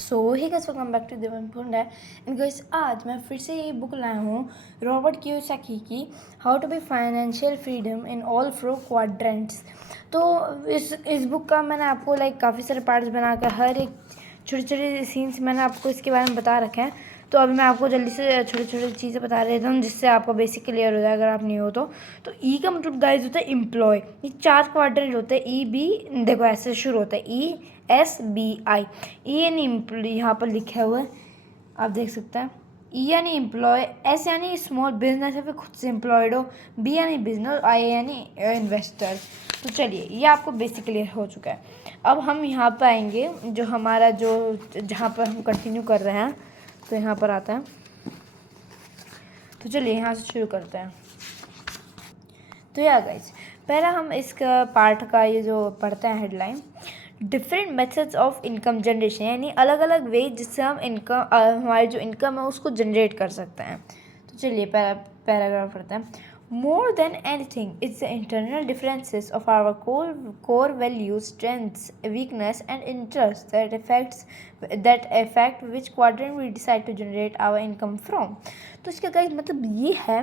So hey guys, welcome back to Devan and guys, आज मैं फिर से ये बुक लाया हूँ रॉबर्ट कियोसाकी की how to be financial freedom in all 4 quadrants. तो इस बुक का मैंने आपको काफ़ी सारे पार्ट्स बनाकर हर एक छोटे छोटे सीन्स मैंने आपको इसके बारे में बता रखे हैं। तो अभी मैं आपको जल्दी से छोटे छोटे चीज़ें बता देता हूँ जिससे आपका बेसिक क्लियर हो जाए अगर आप नहीं हो तो ई का मतलब गाइस होता है एम्प्लॉय। ये 4 क्वाड्रेंट होते हैं। ई बी देखो ऐसे शुरू होता है ESBI। ई यानी एम्प्लॉय, यहाँ पर लिखा हुआ है आप देख सकते हैं। ई यानी एम्प्लॉय, एस यानी स्मॉल बिजनेस है फिर खुद से एम्प्लॉयड हो, बी यानी बिजनेस, आई यानी इन्वेस्टर। तो चलिए ये आपको बेसिक क्लियर हो चुका है। अब हम यहाँ पर आएंगे जो हमारा जो जहाँ पर हम कंटिन्यू कर रहे हैं, तो यहाँ पर आता है। तो चलिए यहाँ से शुरू करते हैं। तो या गाइस, पहला हम इसका पार्ट का ये जो पढ़ते हैं headline, different methods of income generation, यानी अलग अलग वे जिससे हम इनकम हमारी जो इनकम है उसको जनरेट कर सकते हैं। तो चलिए पैराग्राफ पढ़ते हैं। More than anything it's the internal differences of our core values, strengths, weakness and interest that affect which quadrant we decide to generate our income from. तो इसका गाइस मतलब ये है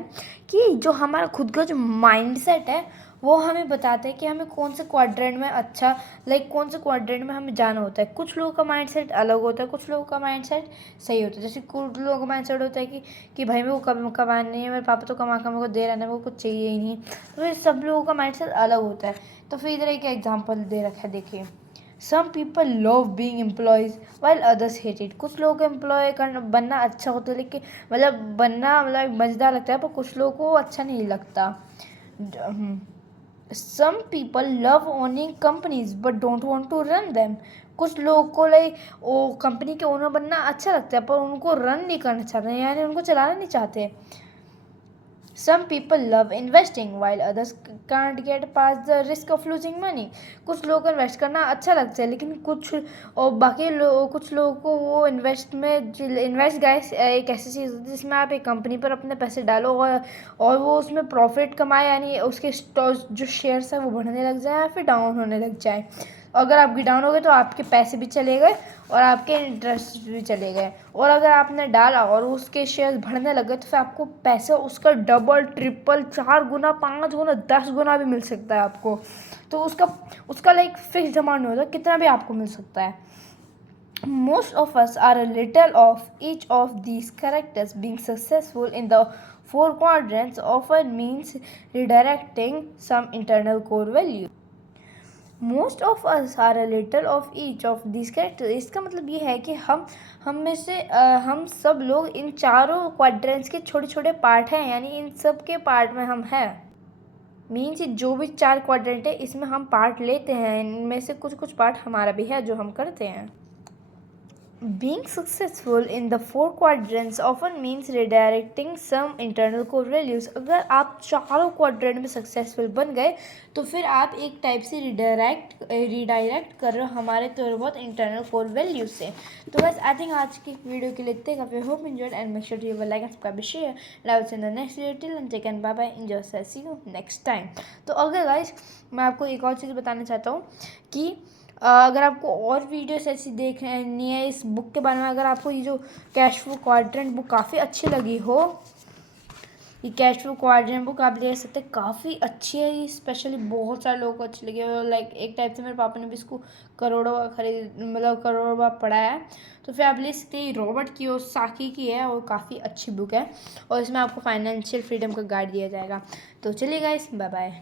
कि जो हमारा खुद का जो माइंडसेट है वो हमें बताता है कि हमें कौन से क्वाड्रेंट में अच्छा कौन से क्वाड्रेंट में हमें जाना होता है। कुछ लोगों का माइंडसेट अलग होता है, कुछ लोगों का माइंडसेट सही होता है। जैसे कुछ लोगों का माइंडसेट होता है कि भाई मेरे को कमाना नहीं है, मेरे पापा तो कमा मेरे को दे रहे हैं, मेरे को कुछ चाहिए ही नहीं। तो ये सब लोगों का माइंडसेट अलग होता है। तो फिर इधर एक एग्जाम्पल दे रखा है, देखिए। Some people love being employees while others hate it. कुछ लोगों को एम्प्लॉय करना बनना अच्छा होता है, लेकिन बनना मज़ेदार लगता है, पर कुछ लोगों को अच्छा नहीं लगता। Some people love owning companies but don't want to run them. कुछ लोगों को वो कंपनी के ओनर बनना अच्छा लगता है पर उनको रन नहीं करना चाहते, यानी उनको चलाना नहीं चाहते। Some people love investing while others can't get past the risk of losing money. कुछ लोगों को इन्वेस्ट करना अच्छा लगता है, लेकिन कुछ कुछ लोगों को वो इन्वेस्ट गाइस एक ऐसी चीज़ होती है जिसमें आप एक कंपनी पर अपने पैसे डालो और वो उसमें प्रॉफिट कमाए, यानी उसके जो शेयर्स है वो बढ़ने लग जाए या फिर डाउन होने लग जाए। अगर आप डाउन हो गए तो आपके पैसे भी चले गए और आपके इंटरेस्ट भी चले गए। और अगर आपने डाला और उसके शेयर बढ़ने लगे तो फिर आपको पैसे उसका डबल, ट्रिपल, 4 गुना, 5 गुना, 10 गुना भी मिल सकता है आपको। तो उसका फिक्स्ड अमाउंट नहीं होता, कितना भी आपको मिल सकता है। Most of us are a little of each of these characters. Being successful in the 4 quadrants often means redirecting some internal core value. Most of us are a little of each of this character. इसका मतलब ये है कि हम सब लोग इन चारों quadrants के छोटे छोटे पार्ट हैं, यानी इन सब के पार्ट में हम हैं। मीन्स जो भी 4 क्वाड्रेंट है इसमें हम पार्ट लेते हैं, इनमें से कुछ कुछ पार्ट हमारा भी है जो हम करते हैं। Being successful in the 4 quadrants often means redirecting some internal core values. अगर आप चारों क्वाड्रेंट में सक्सेसफुल बन गए तो फिर आप एक टाइप से रिडायरेक्ट कर रहे हो हमारे थोड़े बहुत इंटरनल कोर वैल्यूज से। तो बस आई थिंक आज की वीडियो के लिए इतने काफ़ी। Hope enjoyed and make sure to like and subscribe share and I will see in the next video. Till then take and bye bye, enjoy, see you next time. तो अगर guys मैं आपको एक और चीज़ बताना चाहता हूँ कि अगर आपको और वीडियोस ऐसी देखनी है इस बुक के बारे में, अगर आपको ये जो कैश फ्लो क्वाड्रेंट बुक काफ़ी अच्छी लगी हो, ये कैश फ्लो क्वाड्रेंट बुक आप ले सकते हैं, काफ़ी अच्छी है ये। स्पेशली बहुत सारे लोगों को अच्छी लगी है। एक टाइप से मेरे पापा ने भी इसको करोड़ों बार पढ़ा है। तो फिर आप ले सकते हैं। रॉबर्ट कियोसाकी की है और काफ़ी अच्छी बुक है और इसमें आपको फाइनेंशियल फ्रीडम का गाइड दिया जाएगा। तो चलिए गाइस, बाय बाय।